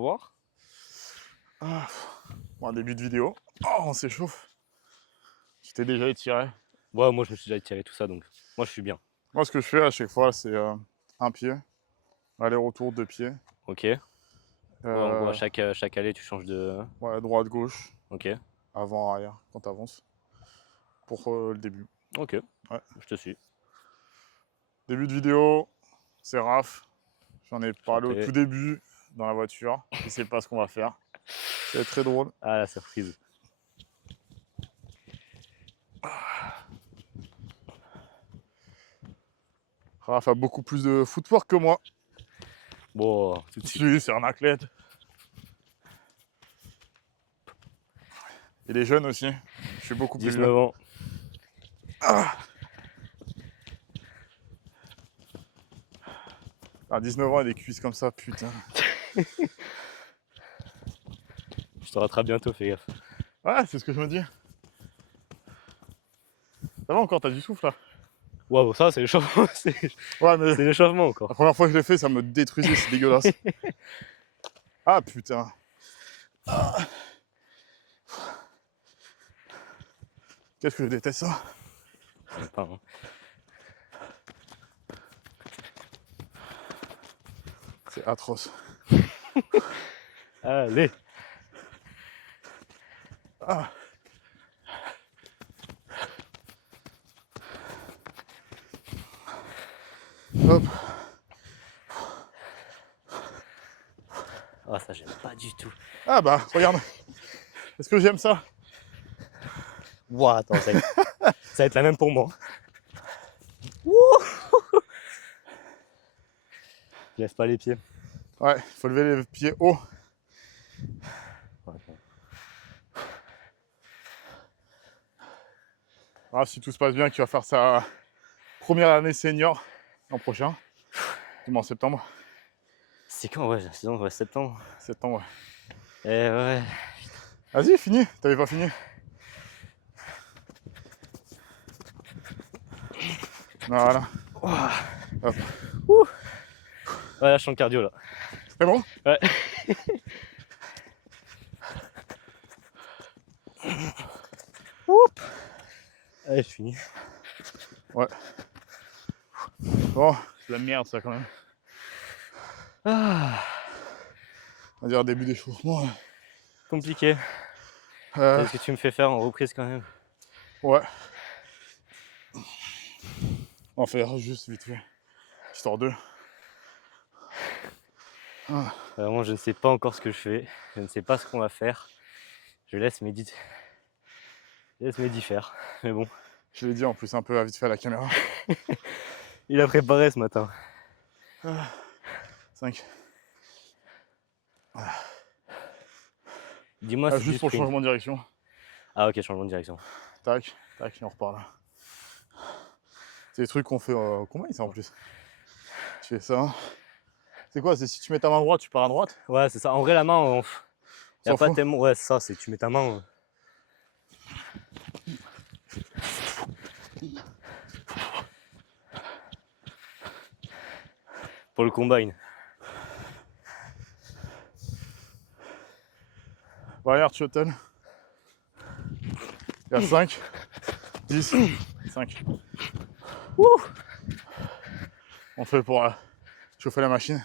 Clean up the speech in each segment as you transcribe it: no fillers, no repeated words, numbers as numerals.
Voir. Ah, bon, début de vidéo. Oh, on s'échauffe. Tu t'es déjà étiré. Ouais, moi je me suis déjà étiré tout ça, donc moi je suis bien. Moi, ce que je fais à chaque fois, c'est un pied, aller-retour, deux pieds. Ok. Ouais, en gros, à Euh, chaque allée, tu changes de. ouais, droite, gauche, Ok. avant, arrière, quand t'avances. Pour le début. Ok. Ouais. Je te suis. Début de vidéo, c'est Raph. J'en ai parlé au Chanter. tout début dans la voiture. Il sait pas ce qu'on va faire. Ça va être très drôle. Ah, la surprise. Raph a beaucoup plus de footwork que moi. Bon, tout de suite. Si, c'est un athlète. Il est jeune aussi. Je suis beaucoup plus 19 vieux. ans. À 19 ans, il a des cuisses comme ça, putain. Je te rattrape bientôt, fais gaffe. Ouais, c'est ce que je me dis. Ça va encore, t'as du souffle là. Waouh, ça c'est l'échauffement. Ouais, mais C'est l'échauffement la encore. première fois que je l'ai fait, ça me détruisait, c'est dégueulasse. Ah putain. Qu'est-ce que je déteste ça. Enfin, hein. C'est atroce. Allez. Ah. Hop. Ah, ça j'aime pas du tout. Ah bah, regarde. Est-ce que j'aime ça? Ouah, attends, ça va être la même pour moi. Lève pas les pieds. Ouais, il faut lever les pieds haut. Ah, si tout se passe bien, tu vas faire sa première année senior l'an prochain. Du moins en septembre. C'est quand, ouais, la saison, ouais, septembre. Septembre, ouais. Eh ouais. Vas-y, fini. T'avais pas fini. Voilà. Hop. Ouais, là, je sens le cardio là. C'est bon? Ouais. Allez, je finis. Ouais. Bon, c'est la merde ça quand même. Ah, On va dire début d'échauffement. compliqué. Qu'est-ce que tu me fais faire en reprise quand même? Ouais. On va faire juste vite fait. Histoire 2. Vraiment, je ne sais pas encore ce que je fais. Je ne sais pas ce qu'on va faire. Je laisse Mehdi faire. Mais bon, Je l'ai dit en plus un peu à vite fait à la caméra. il a préparé ce matin. 5. Dis-moi, c'est du Juste pour le sprint. changement de direction. Ah ok, changement de direction. Tac, tac, et on repart là. C'est des trucs qu'on fait au combat, ça en plus. Tu fais ça. C'est quoi? C'est si tu mets ta main droite, tu pars à droite? Ouais, c'est ça. En vrai, la main, On y a s'en pas fout. tellement. Ouais, c'est ça, c'est tu mets ta main. Pour le combine. Barrière shuttle. Il y a 5, 10, 5. On fait pour chauffer la machine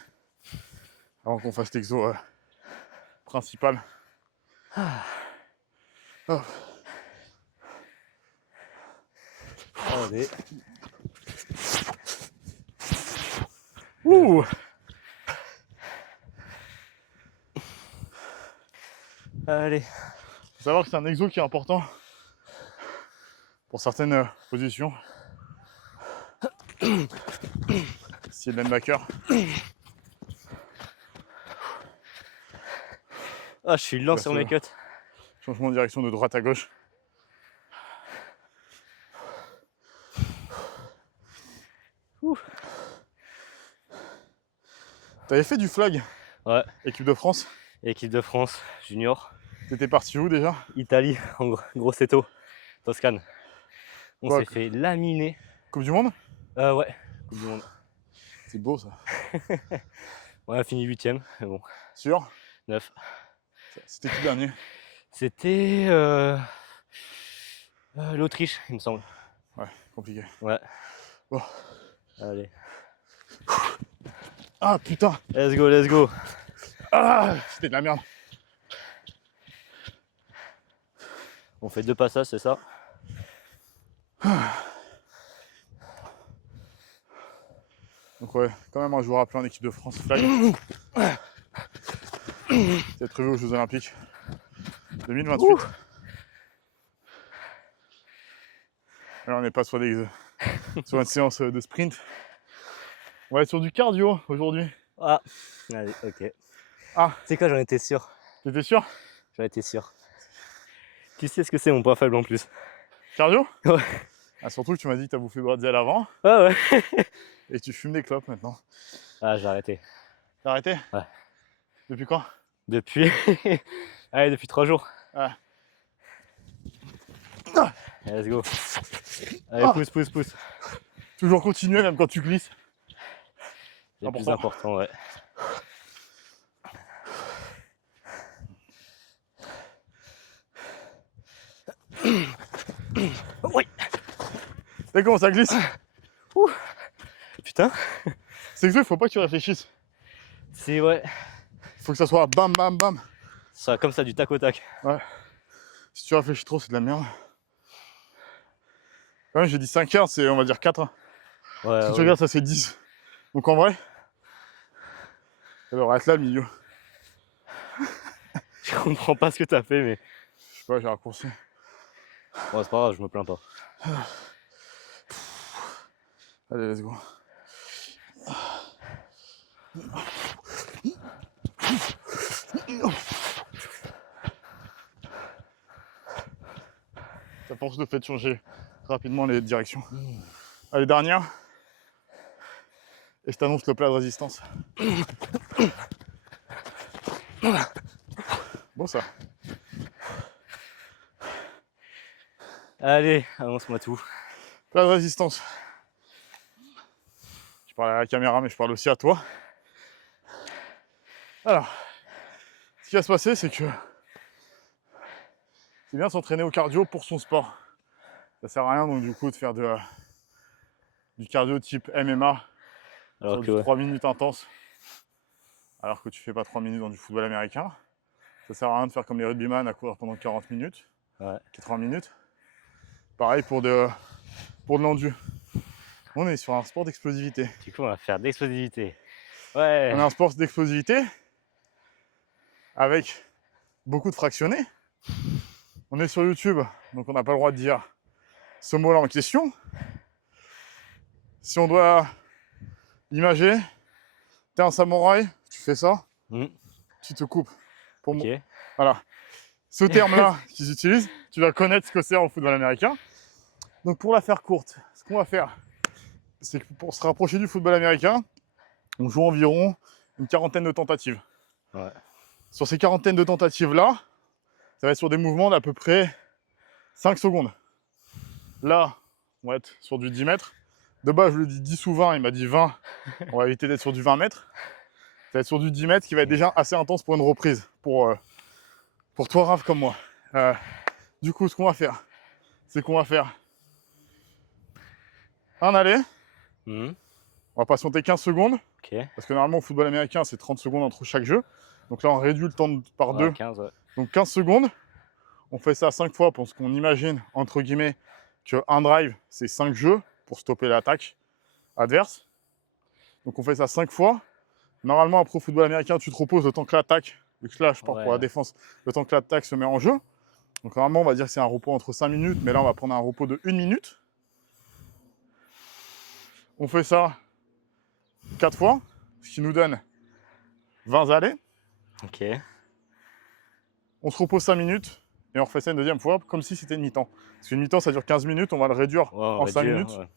avant qu'on fasse l'exo principal. Oh. Allez. Ouh. Allez. Faut savoir que c'est un exo qui est important pour certaines positions. Style linebacker. Ah, je suis lent sur mes cuts. Changement de direction de droite à gauche. T'avais fait du flag? Ouais. Équipe de France? Équipe de France, junior. T'étais parti où déjà? Italie, en Grosseto, Toscane. On Quoi, s'est fait laminer. Coupe du Monde? Ouais, Coupe du Monde. C'est beau ça. On a fini 8ème, mais bon. Sûr? 9. C'était qui dernier? C'était l'Autriche, il me semble. Ouais, compliqué. Ouais. Bon. Allez. Ah putain! Let's go, let's go. Ah, c'était de la merde. On fait 2 passages, c'est ça? Donc ouais, quand même un joueur appelé en équipe de France, flag. C'est prévu aux Jeux Olympiques 2028. Ouh. Alors on n'est pas sur une séance de sprint. On va être sur du cardio aujourd'hui. Ah, allez, ok. Ah, Tu sais quoi, j'en étais sûr. t'étais sûr? J'en étais sûr. Tu sais ce que c'est mon point faible en plus? Cardio? Ouais. Ah, surtout que tu m'as dit que t'as bouffé bretzel avant Ah ouais. et tu fumes des clopes maintenant. Ah, j'ai arrêté. T'as arrêté? Ouais. Depuis quand? Depuis. Allez, depuis 3 jours. Ah. Allez, let's go. Allez, Ah. pousse. Toujours continuer même quand tu glisses. C'est le plus important, ouais. Oui. T'as comment ça glisse? Ouh. Putain. C'est que il faut pas que tu réfléchisses. C'est ouais. Faut que ça soit bam bam bam. Ça comme ça du tac au tac. Ouais. Si tu réfléchis trop, c'est de la merde. Quand même, j'ai dit 5 heures, c'est on va dire 4. Hein. Ouais, Si ouais. tu regardes, ça c'est 10. Donc en vrai, ça devrait être là le milieu. Je comprends pas ce que t'as fait, mais. Je sais pas, j'ai raccourci. Bon, c'est pas grave, je me plains pas. Allez, let's go. Ça force le fait de changer rapidement les directions. Allez, dernière. Et je t'annonce le plat de résistance. Bon ça. Allez, avance-moi tout. Plat de résistance. Je parle à la caméra, mais je parle aussi à toi. Alors, ce qui va se passer, c'est que c'est bien de s'entraîner au cardio pour son sport. Ça sert à rien donc du coup de faire du cardio type MMA Alors sur que du ouais. 3 minutes intense alors que tu fais pas 3 minutes dans du football américain. Ça sert à rien de faire comme les rugbyman à courir pendant 40 minutes, Ouais. 80 minutes. Pareil pour de l'endu. On est sur un sport d'explosivité. Du coup, on va faire d'explosivité. Ouais. On a un sport d'explosivité avec beaucoup de fractionnés. On est sur YouTube, donc on n'a pas le droit de dire ce mot-là en question. Si on doit imager, t'es un samouraï, tu fais ça, tu te coupes. Pour Ok. voilà. Ce terme-là qu'ils utilisent, tu vas connaître ce que c'est en football américain. Donc pour la faire courte, ce qu'on va faire, c'est que pour se rapprocher du football américain, on joue environ une quarantaine de tentatives. Ouais. Sur ces quarantaines de tentatives-là, ça va être sur des mouvements d'à peu près 5 secondes. Là, on va être sur du 10 mètres. De base, je lui dis 10 ou 20, il m'a dit 20. On va éviter d'être sur du 20 mètres. Ça va être sur du 10 mètres qui va être déjà assez intense pour une reprise. Pour toi, Raph, comme moi. Du coup, ce qu'on va faire, c'est qu'on va faire un aller. On va patienter 15 secondes. Ok. Parce que normalement, au football américain, c'est 30 secondes entre chaque jeu. Donc là, on réduit le temps par 2. 15, ouais. Donc 15 secondes. On fait ça 5 fois parce qu'on imagine, entre guillemets, qu'un drive, c'est 5 jeux pour stopper l'attaque adverse. Donc on fait ça 5 fois. Normalement, après au football américain, tu te reposes le temps que l'attaque, vu que là, je pars pour la défense, le temps que l'attaque se met en jeu. Donc normalement, on va dire que c'est un repos entre 5 minutes, mais là, on va prendre un repos de 1 minute. On fait ça 4 fois, ce qui nous donne 20 allées. Ok. On se repose 5 minutes et on refait ça une deuxième fois, comme si c'était une mi-temps. Parce qu'une mi-temps, ça dure 15 minutes, on va le réduire en 5 minutes. Ouais.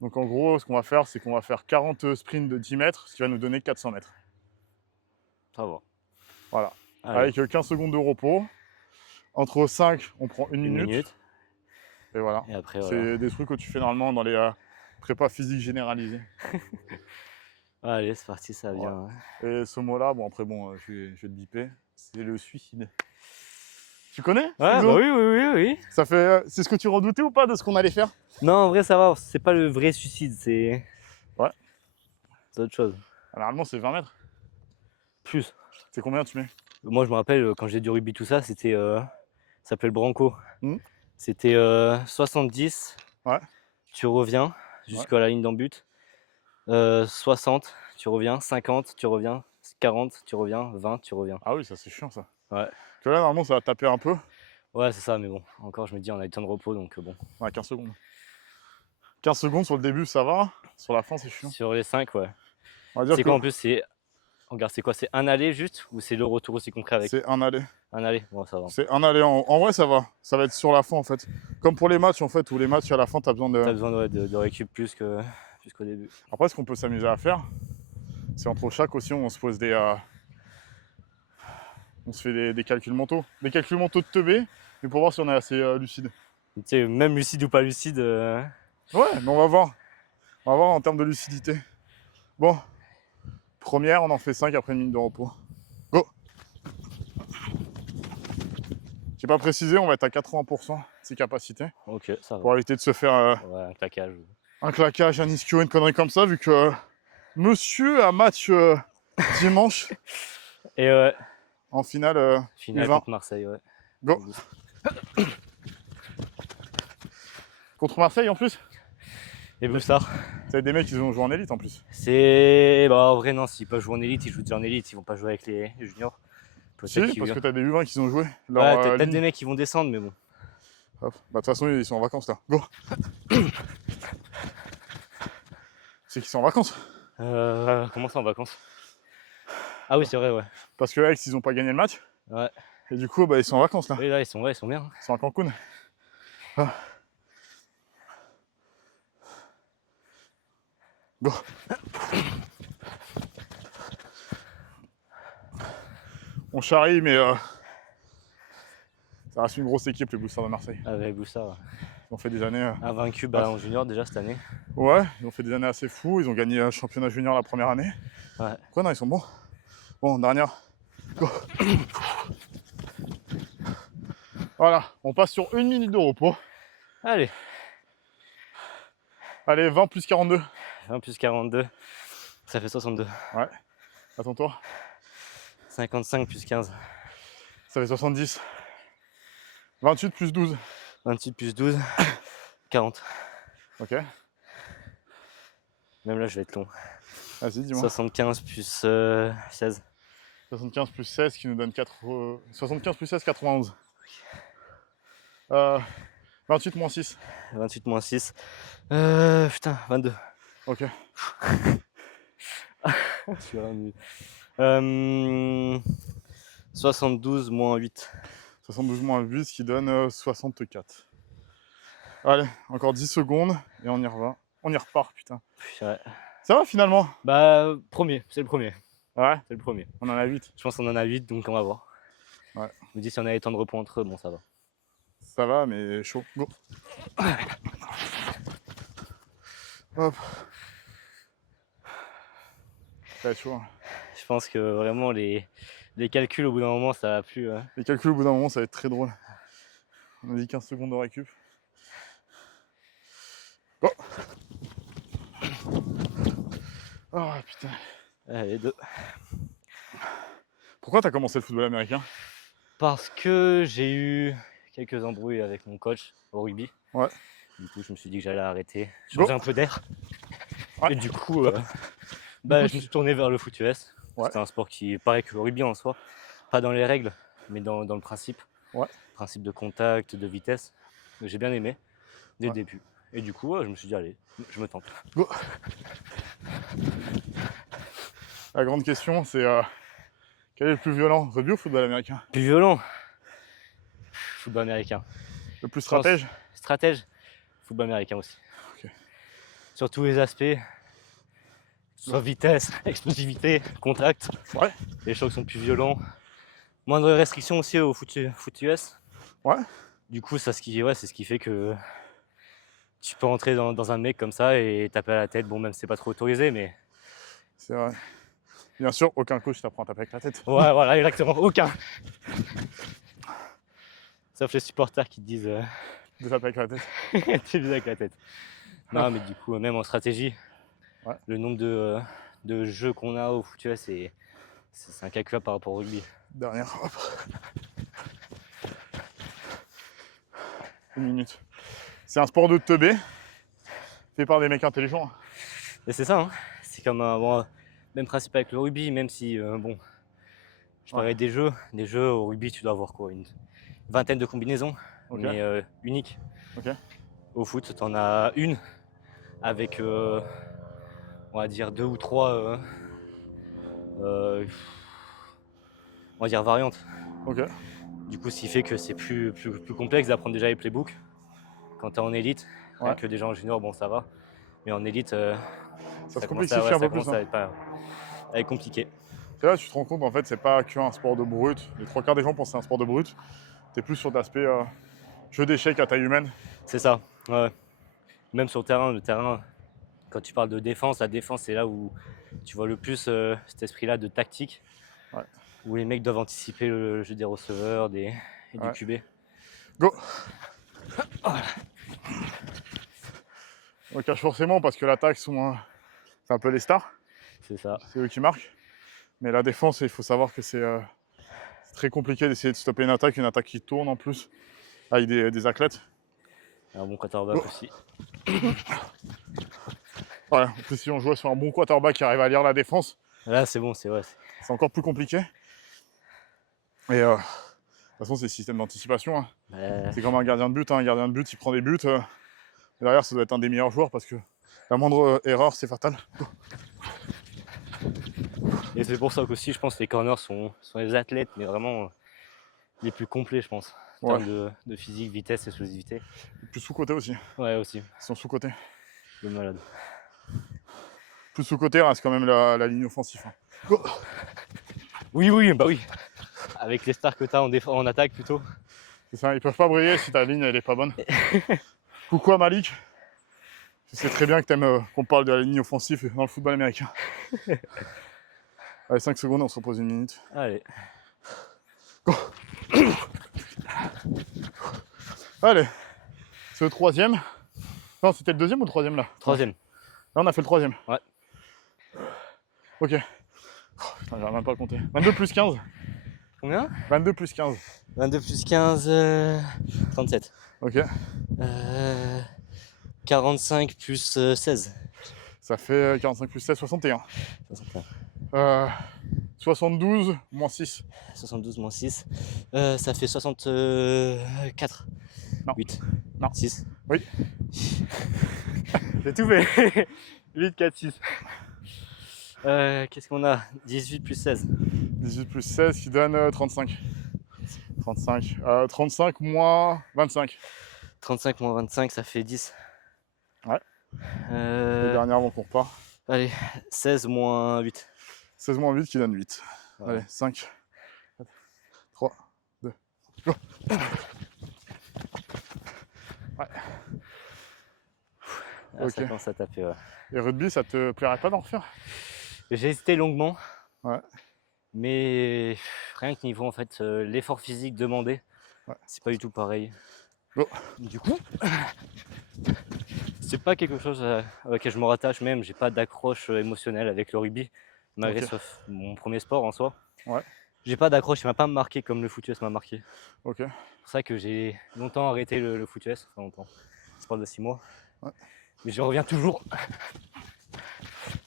Donc en gros, ce qu'on va faire, c'est qu'on va faire 40 sprints de 10 mètres, ce qui va nous donner 400 mètres. Ça va. Voilà. Allez. Avec 15 secondes de repos. Entre 5, on prend 1 minute. Et voilà. Et après, c'est des trucs que tu fais normalement dans les prépas physiques généralisés. Allez, c'est parti, ça Ouais. vient. Et ce mot-là, bon après bon, je vais te biper, c'est le suicide. Tu connais cet Ouais, exo? bah oui, oui, oui, oui. Ça fait, c'est ce que tu redoutais ou pas de ce qu'on allait faire? Non, en vrai, ça va. C'est pas le vrai suicide, Ouais. c'est autre chose. Normalement c'est 20 mètres. Plus. C'est combien tu mets? Moi, je me rappelle, quand j'ai du rugby, tout ça, c'était. Ça s'appelait le Branco. Hmm. C'était 70. Ouais. Tu reviens jusqu'à la ligne d'en but. 60, tu reviens. 50, tu reviens. 40, tu reviens. 20, tu reviens. Ah oui, ça c'est chiant ça. Ouais. Tu vois là, normalement ça va taper un peu. Ouais, c'est ça, mais bon. Encore, je me dis, on a eu le temps de repos, donc bon. Ouais, 15 secondes. 15 secondes sur le début, ça va. Sur la fin, c'est chiant. Sur les 5, ouais. On va dire C'est que quoi en plus? Regarde, c'est quoi? C'est un aller juste ou c'est le retour aussi concret avec? c'est un aller. Un aller? Bon, ça va. C'est un aller. En vrai, ça va. Ça va être sur la fin en fait. Comme pour les matchs en fait, où les matchs à la fin, t'as besoin T'as de. besoin de récup plus qu'au début. Après, ce qu'on peut s'amuser à faire, c'est entre chaque aussi, on se pose des. On se fait des calculs mentaux. Des calculs mentaux de teubé, mais pour voir si on est assez lucide. Tu sais, même lucide ou pas lucide. Ouais, mais on va voir. On va voir en termes de lucidité. Bon, première, on en fait 5 après une minute de repos. Go! J'ai pas précisé, on va être à 80% de ses capacités. Ok, ça va. Pour éviter de se faire Ouais, un claquage. un claquage, un ischio, une connerie comme ça, vu que monsieur a match dimanche Et ouais, en finale finale U20. contre Marseille, ouais. Go! Contre Marseille en plus? Et Boussard. Ça va être des mecs qui ont joué en élite en plus. Bah, en vrai, non, s'ils peuvent jouer en élite, ils jouent déjà en élite, ils vont pas jouer avec les juniors. Si, Peut-être parce que t'as des U20 qui ont joué. Ouais, peut-être des mecs qui vont descendre, mais bon. Hop. Bah, de toute façon, ils sont en vacances là. Go! C'est qu'ils sont en vacances. Comment ça en vacances? Ah oui, c'est vrai, ouais. Parce que Aix, ils ont pas gagné le match. Ouais. Et du coup, bah, ils sont en vacances là. Oui, là, ils sont bien. Ils sont à Cancun. Ah. Go! On charrie, mais ça reste une grosse équipe, les Boosters de Marseille. Avec Boussard, ouais. Ils ont fait des années. Invaincu en junior déjà cette année. Ouais, ils ont fait des années assez fous. Ils ont gagné un championnat junior la première année. Ouais. Quoi, non, ils sont bons. Bon, dernière. Go! Voilà, on passe sur une minute de repos. Allez, Allez, 20 plus 42. 20 plus 42, ça fait 62. Ouais. Attends-toi. 55 plus 15, Ça fait 70. 28 plus 12. 28 plus 12, 40. Ok. Même là, je vais être long. Vas-y, dis-moi. 75 plus 16. 75 plus 16 qui nous donne 4. 75 plus 16, 91. 28 moins 6. 28 moins 6. Putain, 22. Ok. Je suis vraiment nul. 72 moins 8. 72 moins 8 qui donne 64. Allez, encore 10 secondes et on y revient. On y repart, putain. Ouais. Ça va finalement? Bah, c'est le premier. Ouais, C'est le premier. on en a 8. Je pense qu'on en a 8, donc on va voir. Ouais. Je me dis si on a les temps de repos entre eux, bon, ça va. Ça va, mais chaud. Go. Hop. Ça va être chaud. Hein. Je pense que vraiment les calculs au bout d'un moment ça va plus. Les calculs au bout d'un moment, ça va être très drôle. On a dit 15 secondes de récup. Go. Oh putain. Allez, 2. Pourquoi t'as commencé le football américain? Parce que j'ai eu quelques embrouilles avec mon coach au rugby. Ouais. Du coup, je me suis dit que j'allais arrêter, changer un peu d'air. Ouais. Et du coup, je me suis tourné vers le foot US. Ouais. C'est un sport qui est pareil que le rugby en soi, pas dans les règles, mais dans le principe. Ouais. Principe de contact, de vitesse. J'ai bien aimé dès le Ouais. début. Et du coup, je me suis dit, allez, je me tente. Go. La grande question, c'est quel est le plus violent, rugby ou football américain? Plus violent, football américain. Le plus stratège? Stratège, football américain aussi. Okay. Sur tous les aspects, soit vitesse, explosivité, contact. Ouais. Les chocs sont plus violents. Moindre restriction aussi au foot US. Ouais. Du coup, c'est ce qui fait que tu peux entrer dans un mec comme ça et taper à la tête. Bon, même si c'est pas trop autorisé, mais C'est vrai. Bien sûr, aucun coach t'apprend à taper avec la tête. Ouais, voilà, exactement, aucun. Sauf les supporters qui te disent De taper avec la tête. tu vis avec la tête. Non, mais du coup, même en stratégie, Ouais. le nombre de jeux qu'on a au foot, tu vois, c'est incalculable par rapport au rugby. Dernière, hop. 1 minute. C'est un sport de teubé, fait par des mecs intelligents. Et c'est ça, hein. C'est comme bon, même principe avec le rugby, même si, bon, je parlais des jeux au rugby, tu dois avoir quoi, une vingtaine de combinaisons, Ok. mais uniques. Ok. Au foot, tu en as une avec, on va dire, 2 ou 3, on va dire, variantes. Ok. Du coup, ce qui fait que c'est plus complexe d'apprendre déjà les playbooks quand tu es en élite. Rien Ouais. que déjà en junior, bon, ça va. Mais en élite, Ça se ça commence complexifie un peu plus. à être compliqué. C'est là, tu te rends compte, en fait, c'est pas qu'un sport de brut. Les 3 quarts des gens pensent que c'est un sport de brut. T'es plus sur l'aspect jeu d'échecs à taille humaine. C'est ça, ouais. Même sur le terrain, quand tu parles de défense, la défense, c'est là où tu vois le plus cet esprit-là de tactique. Ouais. Où les mecs doivent anticiper le jeu des receveurs et Ouais. du QB. Go. On cache forcément parce que l'attaque, c'est un peu les stars. C'est ça. C'est eux qui marquent. Mais la défense, il faut savoir que c'est très compliqué d'essayer de stopper une attaque qui tourne en plus, avec des athlètes. Un bon quarterback aussi. Ouais, en plus, si on jouait sur un bon quarterback qui arrive à lire la défense, Là, c'est bon, c'est vrai. c'est encore plus compliqué. Et de toute façon, c'est le système d'anticipation. Hein. C'est comme un gardien de but. Hein. Un gardien de but, il prend des buts. Derrière, ça doit être un des meilleurs joueurs parce que la moindre erreur, c'est fatal. Et c'est pour ça qu'aussi, je pense que les corners sont les athlètes, mais vraiment les plus complets, je pense. En termes de physique, vitesse, explosivité. Plus sous-côté aussi. Ouais, aussi. Ils sont sous-côté. Le malade. Plus sous-côté reste quand même la ligne offensive. Hein. Go. Oui, bah oui. Avec les stars que tu as en attaque plutôt. C'est ça, ils peuvent pas briller si ta ligne elle est pas bonne. Coucou à Malik. Je sais très bien que t'aimes qu'on parle de la ligne offensive dans le football américain. Allez, 5 secondes, on se repose 1 minute. Allez. Go. Allez, c'est le 3e. Non, c'était le 2e ou le 3e là? 3e. Là, on a fait le 3e. Ouais. Ok. Oh, putain, j'arrive même pas à compter. 22 plus 15. Combien? 22 plus 15. 22 plus 15, 37. Ok. 45 plus 16. Ça fait 45 plus 16, 61. 72 moins 6. 72 moins 6. Ça fait 64. Non. 8. Non. 6. Oui. J'ai tout fait. 8, 4, 6. Qu'est-ce qu'on a? 18 plus 16. 18 plus 16 qui donne 35. 35. 35 moins 25. 35 moins 25, ça fait 10. Ouais. Les dernières avant qu'on repart. Allez, 16 moins 8. 16 moins 8 qui donne 8. Ouais. Allez, 5, 4, 3, 2, go. Ouais. Ah, ok. Ça commence à taper, ouais. Et rugby, ça te plairait pas d'en refaire? J'ai hésité longuement. Ouais. Mais rien que niveau en fait l'effort physique demandé, ouais. C'est pas du tout pareil. Go. Du coup, c'est pas quelque chose à laquelle je me rattache même. J'ai pas d'accroche émotionnelle avec le rugby, malgré Ok. mon premier sport en soi. Ouais. J'ai pas d'accroche, il m'a pas marqué comme le foot US m'a marqué. Ok. C'est pour ça que j'ai longtemps arrêté le foot US, enfin longtemps. Je parle de 6 mois. Ouais. Mais je reviens toujours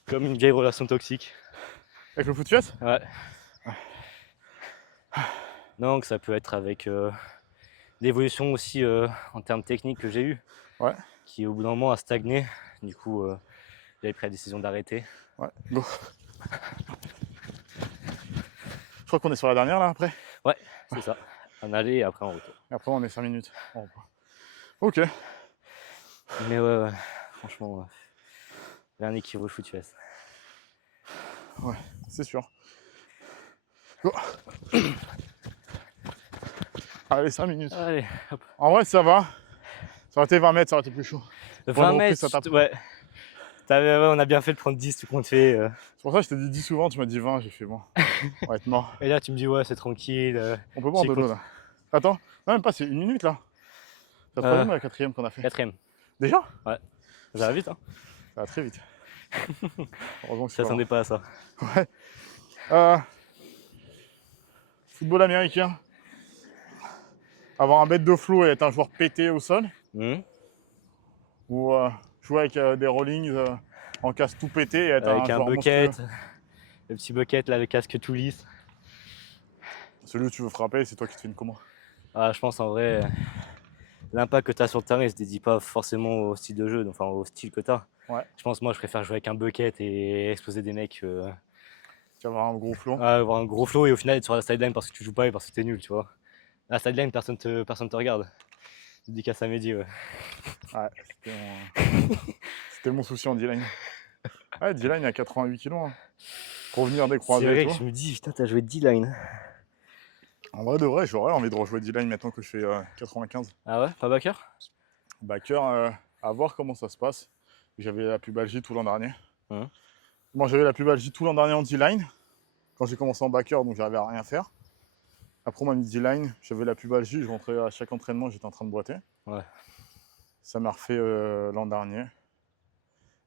comme une vieille relation toxique. Avec le foot US? Ouais. Non, que ça peut être avec l'évolution aussi en termes techniques que j'ai eu, Ouais. qui au bout d'un moment a stagné. Du coup, j'avais pris la décision d'arrêter. Ouais, go. Je crois qu'on est sur la dernière là après. Ouais, c'est ça. Un aller et après en retour. Et après on est 5 minutes. Ok. Mais ouais, franchement, rien n'équivaut au foot US. Ouais, c'est sûr. Go. Allez, 5 minutes. Allez, hop. En vrai, ça va. Ça aurait été 20 mètres, ça aurait été plus chaud. 20 reprise, mètres, ça tape. ouais. On a bien fait de prendre 10, tout compte fait. C'est pour ça que je t'ai dit 10 souvent, tu m'as dit 20, j'ai fait bon. On va être mort. Et là, tu me dis, ouais, c'est tranquille. On peut boire j'ai de l'eau compte- là. Attends, non, même pas, c'est 1 minute là. C'est la troisième ou la quatrième qu'on a fait? 4ème. Déjà? Ça va vite, hein. Ça va très vite. Heureusement que Je c'est pas t'attendais pas à ça. loin. Ouais. Football américain. Avoir un bête de flow et être un joueur pété au sol. Mhm. Ou jouer avec des rollings en casse tout pété et être Avec un joueur bucket, monstrueux. le petit bucket, là, le casque tout lisse. Celui où tu veux frapper, c'est toi qui te fais une commande. Ah, je pense en vrai, l'impact que tu as sur le terrain, il se dédie pas forcément au style de jeu, enfin au style que tu as. Ouais. Je pense, moi, je préfère jouer avec un bucket et exploser des mecs. Tu vas avoir un gros flow. Avoir un gros flow et au final être sur la sideline parce que tu joues pas et parce que t'es nul, tu vois. La sideline, personne te regarde. Dédicace à Mehdi, ouais. Ouais, c'était mon souci en D-line. Ouais, D-line à 88 kg. Hein. Revenir des C'est croisés vrai et que tout. je me dis, putain, t'as joué D-line. En vrai de vrai, j'aurais envie de rejouer D-line maintenant que je fais 95. Ah ouais, pas backer? Backer, à voir comment ça se passe. J'avais la pubalgie tout l'an dernier. Mhm. Moi, j'avais la pubalgie tout l'an dernier en D-line. Quand j'ai commencé en backer, donc j'arrivais à rien faire. Après, on m'a mis D-line, j'avais la pubalgie, je rentrais à chaque entraînement, j'étais en train de boiter. Ouais. Ça m'a refait l'an dernier.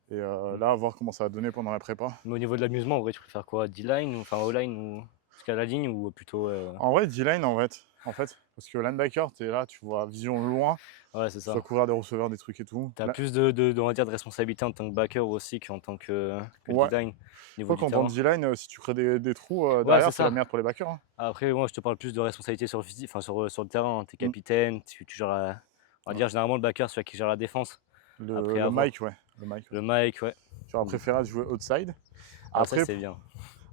Et là, à voir comment ça va donner pendant la prépa. Mais au niveau de l'amusement, en vrai, tu préfères quoi? D-line, enfin O-line ou jusqu'à la ligne ou plutôt. En vrai, D-line, en fait, parce que linebacker, t'es là, tu vois vision loin, Ouais, c'est tu ça. dois couvrir des receveurs, des trucs et tout. T'as Là, plus on va dire, de responsabilité en tant que backer aussi qu'en tant que ouais, D-line au je niveau crois du qu'en tant terrain. que D-line, si tu crées des trous Ouais, c'est derrière, c'est la ça. merde pour les backers. Hein. Après, moi, je te parle plus de responsabilité sur le physique, enfin sur le terrain. T'es Mm. capitaine, tu gères on va dire généralement le backer, c'est celui qui gère la défense. Après Le avoir mic, ouais. Le mic. le Mike, ouais. J'aurais préféré jouer outside. Ah, ça Après, c'est bien.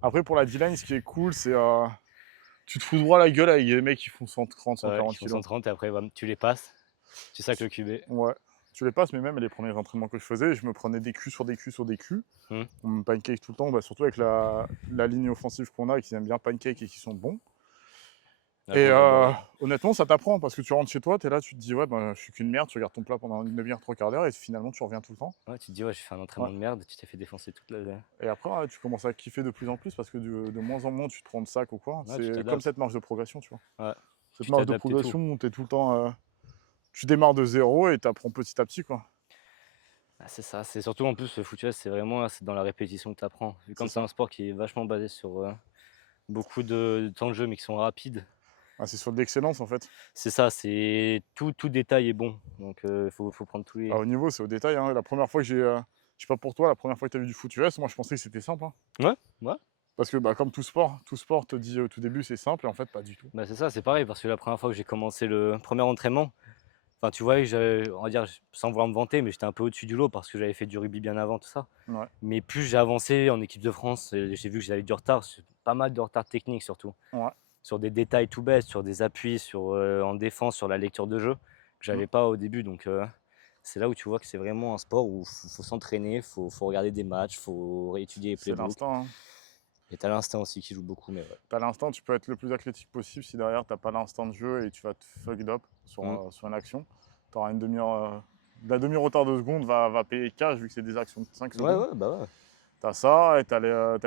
après, pour la D-line, ce qui est cool, c'est tu te fous droit la gueule avec des mecs qui font 130, Ouais, 140 qui font kilos. 130 et après tu les passes, tu sacs le QB. Ouais. Tu les passes, mais même les premiers entraînements que je faisais, je me prenais des culs sur des culs sur des culs. Hmm. On me pancake tout le temps, surtout avec la ligne offensive qu'on a et qui aiment bien pancake et qui sont bons. Et honnêtement, ça t'apprend parce que tu rentres chez toi, t'es là, tu te dis, ouais, ben, je suis qu'une merde, tu regardes ton plat pendant une demi-heure, 3/4 d'heure et finalement tu reviens tout le temps. Ouais, tu te dis, ouais, j'ai fait un entraînement Ouais. de merde, tu t'es fait défoncer toute la. Et après, ouais, tu commences à kiffer de plus en plus parce que de moins en moins tu te prends de sac ou quoi. Ouais, tu C'est comme t'adaptes. cette marge de progression, tu vois. Ouais, Cette tu marge de t'adaptes et tout. progression, t'es tout le temps. Tu démarres de zéro et t'apprends petit à petit, quoi. Ah, c'est ça, c'est surtout en plus le foot, c'est vraiment c'est dans la répétition que tu apprends. Vu comme C'est c'est ça. un sport qui est vachement basé sur beaucoup de temps de jeu mais qui sont rapides. Ah, c'est sur de l'excellence en fait. C'est ça, c'est tout détail est bon. Donc il faut prendre tous les. Ah, au niveau, c'est au détail. Hein. La première fois que je sais pas pour toi, la première fois que tu as vu du foot US, moi je pensais que c'était simple. Hein. Ouais, ouais. Parce que bah, comme tout sport te dit au tout début c'est simple et en fait pas du tout. Bah c'est ça, c'est pareil parce que la première fois que j'ai commencé le premier entraînement, enfin tu vois, on va dire sans vouloir me vanter, mais j'étais un peu au-dessus du lot parce que j'avais fait du rugby bien avant tout ça. Ouais. Mais plus j'ai avancé en équipe de France, j'ai vu que j'avais du retard, pas mal de retard technique surtout. Ouais. Sur des détails tout bêtes, sur des appuis, en défense, sur la lecture de jeu, que j'avais pas au début. Donc c'est là où tu vois que c'est vraiment un sport où il faut s'entraîner, faut regarder des matchs, faut étudier les C'est playbooks. l'instinct. Hein. Et t'as l'instinct aussi qui joue beaucoup. Mais ouais. T'as l'instinct, tu peux être le plus athlétique possible si derrière t'as pas l'instinct de jeu et tu vas te fuck up sur une action. T'auras une demi-heure. La demi-retard de seconde va payer cash vu que c'est des actions de 5 Ouais, secondes. ouais, bah ouais. T'as ça et t'as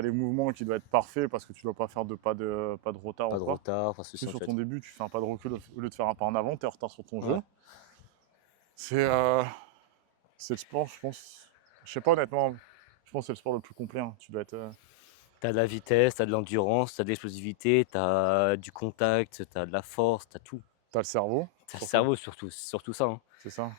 les mouvements qui doivent être parfaits parce que tu dois pas faire de pas de retard Pas ou de quoi. retard, parce que Tu sais, sinon sur tu vas ton début, tu fais un pas de recul au lieu de faire un pas en avant, t'es en retard sur ton jeu. Ouais. C'est le sport, je pense. Je sais pas honnêtement, je pense que c'est le sport le plus complet. Hein. Tu dois être. T'as de la vitesse, t'as de l'endurance, t'as de l'explosivité, t'as du contact, t'as de la force, t'as tout. T'as le cerveau. T'as le surtout. cerveau surtout, c'est surtout ça. Hein. C'est ça.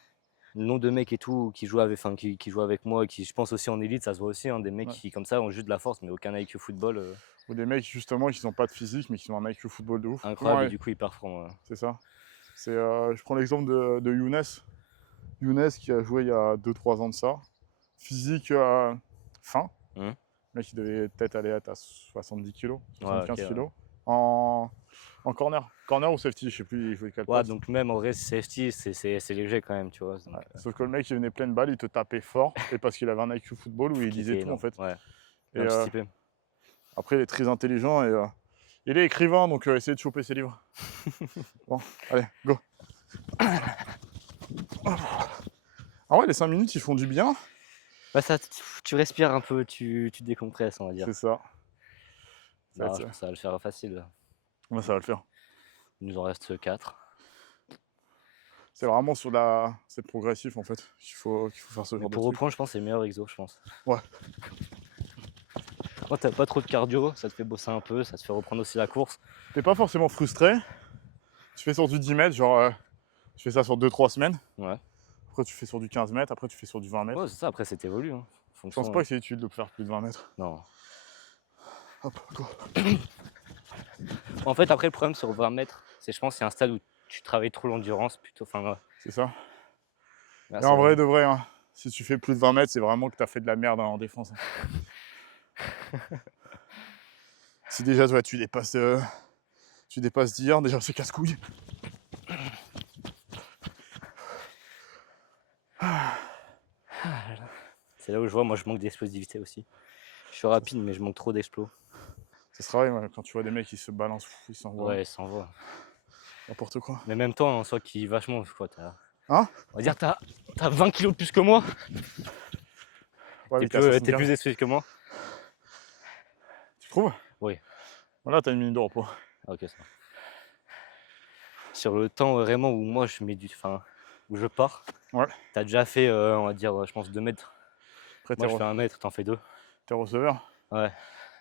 Le nombre de mecs et tout qui jouent avec, qui jouent avec moi, qui je pense aussi en élite, ça se voit aussi, hein, des mecs Ouais. qui comme ça ont juste de la force mais aucun IQ football. Ou des mecs justement qui n'ont pas de physique mais qui ont un IQ football de ouf. Incroyable Ouais, et du coup ils performent. c'est ça. Je prends l'exemple de Younes. Younes qui a joué il y a 2-3 ans de ça. Physique fin. Hum. Le mec il devait peut-être aller à 70 kg, 75 Ouais, ok, kg. ouais. En corner. Corner ou safety, je sais plus, il jouait quel Ouais, poste. donc même en vrai safety c'est léger quand même, tu vois. Donc, Ouais. Sauf que le mec il venait plein de balles, il te tapait fort. Et parce qu'il avait un IQ football où il qui disait était tout en énorme. fait. Ouais. Et Bien anticipé. après il est très intelligent et il est écrivain donc essayez de choper ses livres. Bon, allez, go. Ah ouais, les 5 minutes ils font du bien. Bah ça, tu respires un peu, tu décompresses, on va dire. C'est ça. Ça va Non, être je ça. pense que ça va le faire facile. Ouais, ça va le faire. Il nous en reste 4. C'est vraiment c'est progressif en fait. Qu'il faut faire ce genre Bon, de pour truc. reprendre, je pense que c'est le meilleur exo, je pense. Ouais. Quand t'as pas trop de cardio, ça te fait bosser un peu, ça te fait reprendre aussi la course. T'es pas forcément frustré. Tu fais sur du 10 mètres, genre tu fais ça sur 2-3 semaines. Ouais. Après tu fais sur du 15 mètres, après tu fais sur du 20 mètres. Ouais, c'est ça, après, c'est évolue. Hein. Je pense pas que c'est utile de faire plus de 20 mètres. Non. Hop, go. En fait, après, le problème sur 20 mètres, c'est je pense c'est un stade où tu travailles trop l'endurance plutôt. Enfin, ouais. C'est ça. Là, Et c'est en vrai, vraiment- de vrai, hein, si tu fais plus de 20 mètres, c'est vraiment que t'as fait de la merde en défense. Si déjà toi, tu dépasses d'hier, déjà c'est casse-couille. C'est là où je vois, moi, je manque d'explosivité aussi. Je suis rapide, mais je manque trop d'explos. Ça se travaille ouais, quand tu vois des mecs qui se balancent, ils s'envoient Ouais, ça envoie. n'importe quoi. Mais même toi, en soi, qui vachement, quoi, Hein? on va dire t'as 20 kilos de plus que moi. Ouais, T'es mais t'es à plus 75. explosif que moi. Tu trouves? Oui. Voilà, t'as une minute de repos. Ah, ok, ça. Sur le temps vraiment où moi je mets où je pars. Ouais. T'as déjà fait, on va dire, je pense 2 mètres. Après, Moi je fais 1 mètre, t'en fais 2. t'es receveur. Ouais.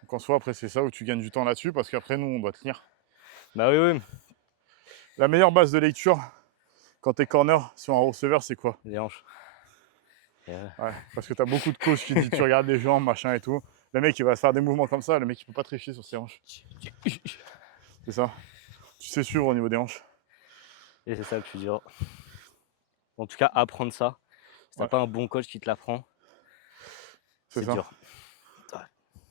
Donc en soi, après, c'est ça où tu gagnes du temps là-dessus parce qu'après, nous, on doit tenir. Bah oui, oui. La meilleure base de lecture quand t'es corner sur un receveur, c'est quoi? Les hanches. Ouais, parce que t'as beaucoup de coachs qui disent tu regardes les jambes, machin et tout. Le mec, il va se faire des mouvements comme ça, le mec, il peut pas tricher sur ses hanches. C'est ça. Tu sais suivre au niveau des hanches. Et c'est ça le plus dur. En tout cas, apprendre ça. Si t'as Ouais. pas un bon coach qui te l'apprend, C'est c'est ça. dur.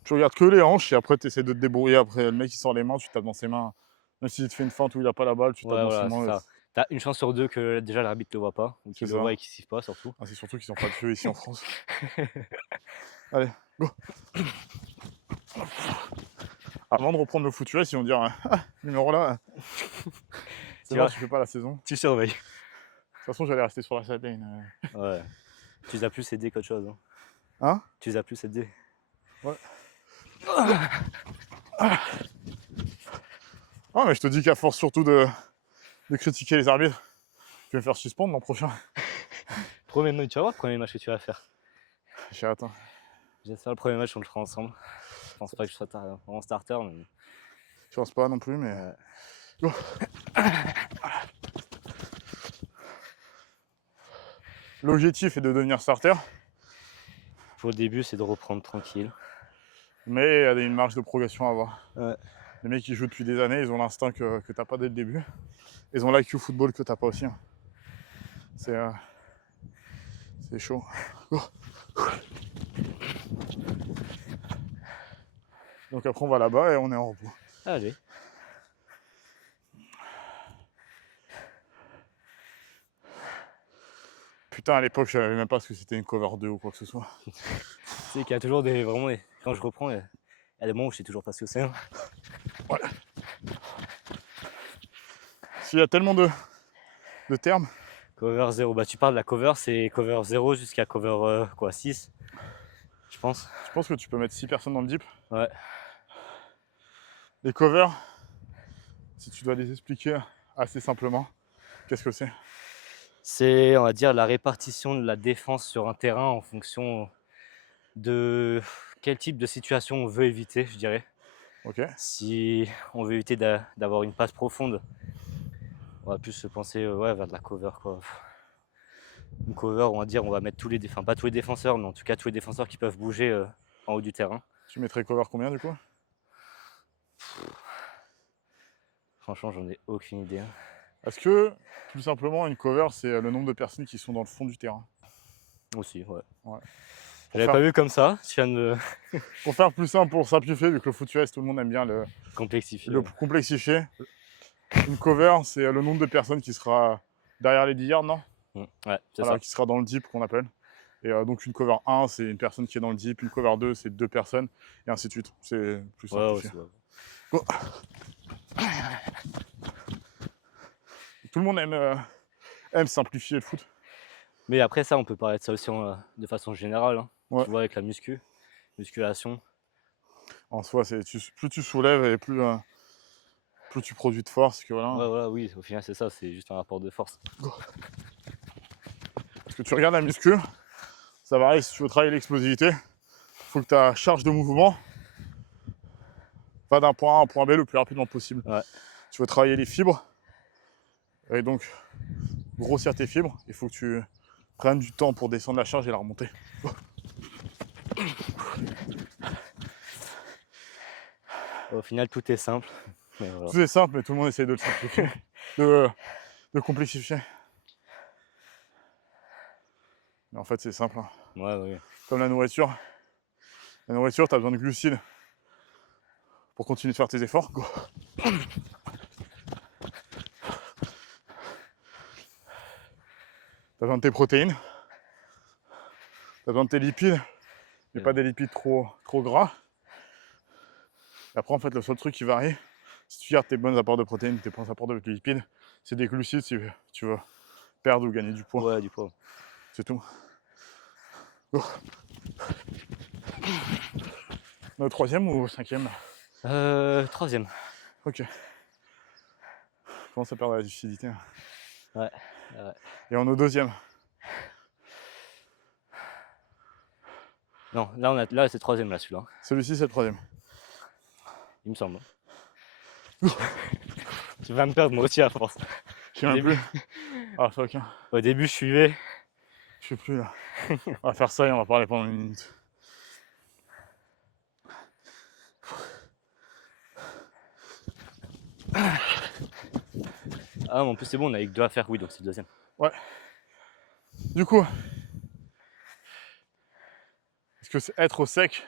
Tu regardes que les hanches et après, tu essaies de te débrouiller. Après, le mec, il sort les mains, tu tapes dans ses mains. Même s'il te fait une feinte où il a pas la balle, tu tapes Ouais, dans voilà, ses c'est mains. ça. T'as une chance sur 2 que déjà l'arbitre le voit pas, ou qu'il C'est le ça. voit et qu'il siffle pas surtout. Ah, c'est surtout qu'ils n'ont pas de feu ici en France. Allez, go. Avant de reprendre le foutu, ils vont dire numéro là, c'est bon, vois. tu fais pas la saison. De Tu surveilles. toute façon, j'allais rester sur la sideline. Ouais. Tu les as plus aidés qu'autre chose. Hein. Hein? Tu les as plus aidés. Ouais. Ah, mais je te dis qu'à force surtout de critiquer les arbitres, tu vas me faire suspendre l'an prochain. Premier match, tu vas voir le premier match que tu vas faire. J'ai hâte. Hein. J'espère le premier match, on le fera ensemble. Je pense pas que je sois en starter, mais. Je pense pas non plus, mais. Ouais. Go. L'objectif est de devenir starter, Pour le début, c'est de reprendre tranquille. mais il y a une marge de progression à avoir. Ouais. Les mecs qui jouent depuis des années, ils ont l'instinct que t'as pas dès le début. Ils ont l'IQ football que t'as pas aussi. Hein. C'est chaud. Go. Donc après on va là-bas et on est en repos. Allez. Putain, à l'époque, je savais même pas ce que c'était une cover 2 ou quoi que ce soit. Tu sais qu'il y a toujours quand je reprends, il y a des moments où je sais toujours pas ce que c'est. Hein. Ouais. S'il y a tellement de termes. Cover 0. Bah, tu parles de la cover, c'est cover 0 jusqu'à cover 6, je pense. Je pense que tu peux mettre 6 personnes dans le deep. Ouais. Les covers, si tu dois les expliquer assez simplement, qu'est-ce que c'est? C'est, on va dire, la répartition de la défense sur un terrain en fonction de quel type de situation on veut éviter, je dirais. Ok. Si on veut éviter d'avoir une passe profonde, on va plus se penser vers de la cover, quoi. Une cover, on va dire, on va mettre pas tous les défenseurs, mais en tout cas tous les défenseurs qui peuvent bouger en haut du terrain. Tu mettrais cover combien du coup? Franchement, j'en ai aucune idée. Hein. Est-ce que, plus simplement, une cover, c'est le nombre de personnes qui sont dans le fond du terrain? Aussi, ouais. Ouais. J'avais pas vu comme ça, tu viens de me Pour faire plus simple, pour simplifier, vu que le foot US, tout le monde aime bien complexifier. le complexifier. Une cover, c'est le nombre de personnes qui sera derrière les 10 yards, non? Ouais, c'est Voilà, ça. qui sera dans le deep qu'on appelle. Et donc une cover 1, c'est une personne qui est dans le deep, une cover 2, c'est 2 personnes, et ainsi de suite. C'est plus simplifié. Ouais. Go. Tout le monde aime simplifier le foot. Mais après ça, on peut parler de ça aussi de façon générale. Hein. Ouais. tu vois, avec la musculation. En soi, plus tu soulèves et plus tu produis de force. Que Ouais, voilà. voilà, oui, au final, c'est ça, c'est juste un rapport de force. Parce que tu regardes la muscu, ça varie. Si tu veux travailler l'explosivité, il faut que ta charge de mouvement va d'un point A à un point B le plus rapidement possible. Ouais. Tu veux travailler les fibres, et donc grossir tes fibres, il faut que tu prennes du temps pour descendre la charge et la remonter. Au final, tout est simple. Mais voilà. Tout est simple, mais tout le monde essaye de le simplifier, de complexifier. Mais en fait, c'est simple. Hein. Ouais, ouais. Comme la nourriture. La nourriture, tu as besoin de glucides pour continuer de faire tes efforts. Tu as besoin de tes protéines. Tu as besoin de tes lipides, mais pas des lipides trop gras. Et après, en fait, le seul truc qui varie, si tu gardes tes bons apports de protéines, tes bons apports de lipides, c'est des glucides si tu veux perdre ou gagner du poids. Ouais, du poids. C'est tout. Au troisième ou au cinquième là? Troisième. Ok. Je commence à perdre la lucidité. Hein. Ouais. Et on est au deuxième. Non, là c'est troisième, là, celui-là. Celui-ci, c'est le troisième. Il me semble. Tu vas me perdre, moi aussi, à force. Je sais même plus. Ah, fuck. Hein. Au début, je suivais. Je sais plus là. On va faire ça et on va parler pendant une minute. Ah, mais en plus, c'est bon, on avait que deux à faire, oui, donc c'est le deuxième. Ouais. Du coup, est-ce que être au sec,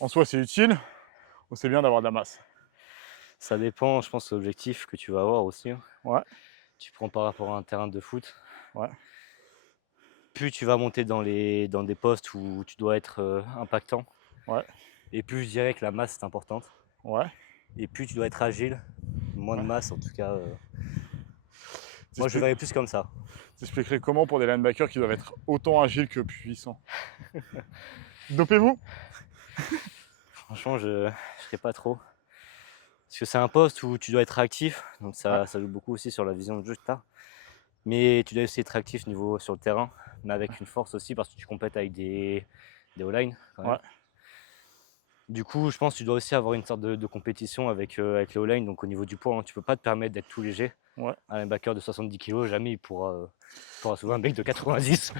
en soi, c'est utile ou c'est bien d'avoir de la masse? Ça dépend, je pense, de l'objectif que tu vas avoir aussi. Hein. Ouais. Tu prends par rapport à un terrain de foot. Ouais. Plus tu vas monter dans des postes où tu dois être impactant. Ouais. Et plus je dirais que la masse est importante. Ouais. Et plus tu dois être agile. Moins de masse, en tout cas. Moi, je T'expliques- verrais plus comme ça. T'expliquerais comment pour des linebackers qui doivent être autant agiles que puissants? Dopez-vous? Franchement, je serais pas trop. Parce que c'est un poste où tu dois être actif. Donc ça joue beaucoup aussi sur la vision de jeu que tu as. Mais tu dois aussi être actif sur le terrain. Mais avec une force aussi parce que tu complètes avec des O-line. Ouais. Du coup, je pense que tu dois aussi avoir une sorte de compétition avec les O-line. Donc au niveau du poids, hein, tu peux pas te permettre d'être tout léger. Ouais. Un linebacker de 70 kg, jamais il pourra sauver un mec de 90.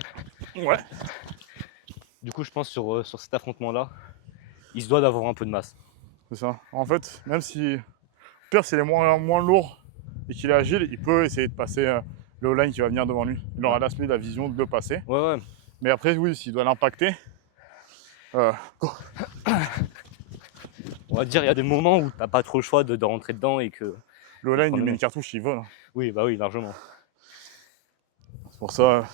Ouais. Du coup, je pense sur cet affrontement-là, il se doit d'avoir un peu de masse. C'est ça. En fait, même si. Pire, s'il est moins lourd et qu'il est agile, il peut essayer de passer le O-line qui va venir devant lui. Il aura l'aspect de la vision de le passer. Ouais. Mais après, oui, s'il doit l'impacter. On va dire, il y a des moments où t'as pas trop le choix de rentrer dedans et que. Le O-line, il met une cartouche, il vole. Hein. Oui, bah oui, largement. C'est pour ça,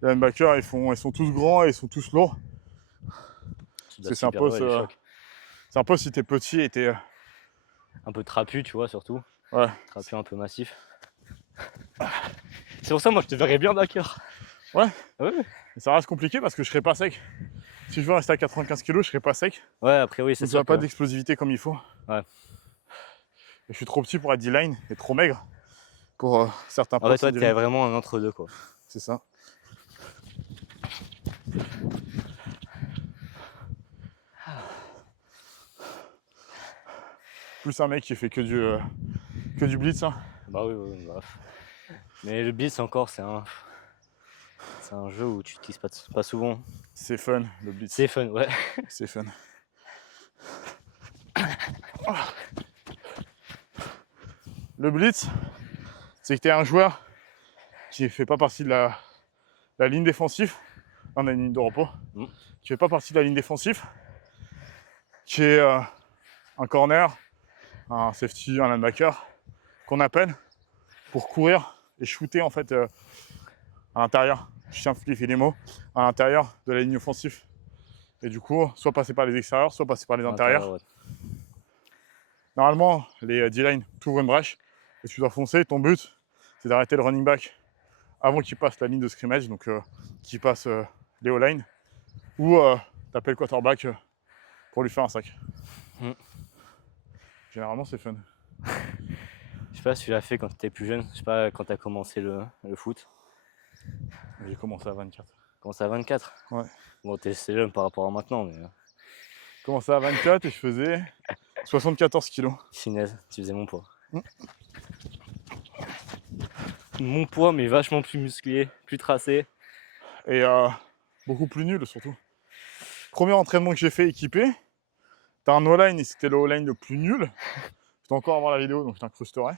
les linebackers, ils sont tous grands et ils sont tous lourds. C'est un peu c'est un peu si t'es petit et t'es. Un peu trapu, tu vois, surtout. Ouais. Trapu, un peu massif. C'est pour ça, moi, je te verrais bien backer. Ouais. Ouais. Ça reste compliqué parce que je serais pas sec. Si je veux rester à 95 kg, je serais pas sec. Ouais, après, oui, c'est Donc sûr. ça n'a pas d'explosivité comme il faut. Ouais. Et je suis trop petit pour être D-line et trop maigre pour certains postes. En fait, toi, t'es vraiment un entre-deux, quoi. C'est ça. Plus un mec qui fait que du blitz. Hein. Bah oui, bah. Mais le blitz encore, c'est un jeu où tu n'utilises pas souvent. C'est fun, le blitz. C'est fun, ouais. C'est fun. Le blitz, c'est que tu es un joueur qui ne fait pas partie de la ligne défensive. On a une ligne de repos. Qui ne fait pas partie de la ligne défensive. Qui est un corner, un safety, un linebacker, qu'on appelle pour courir et shooter en fait à l'intérieur. Je tiens à les mots, à l'intérieur de la ligne offensive. Et du coup, soit passer par les extérieurs, soit passer par les intérieurs. Ouais. Normalement, les D-line t'ouvrent une brèche et tu dois foncer. Ton but, c'est d'arrêter le running back avant qu'il passe la ligne de scrimmage, donc qu'il passe les O-line. ou taper le quarterback pour lui faire un sac. Mm. Généralement, c'est fun. Je sais pas si tu l'as fait quand tu étais plus jeune, je sais pas quand tu as commencé le foot. J'ai commencé à 24. Commencé à 24. Ouais. Bon, c'est jeune par rapport à maintenant, mais J'ai commencé à 24 et je faisais 74 kilos. finesse, tu faisais mon poids. Mm. Mon poids, mais vachement plus musclé, plus tracé. Et beaucoup plus nul surtout. Premier entraînement que j'ai fait équipé, t'as un O-line et c'était le O-line le plus nul. Je dois encore avoir la vidéo donc je t'incrusterai.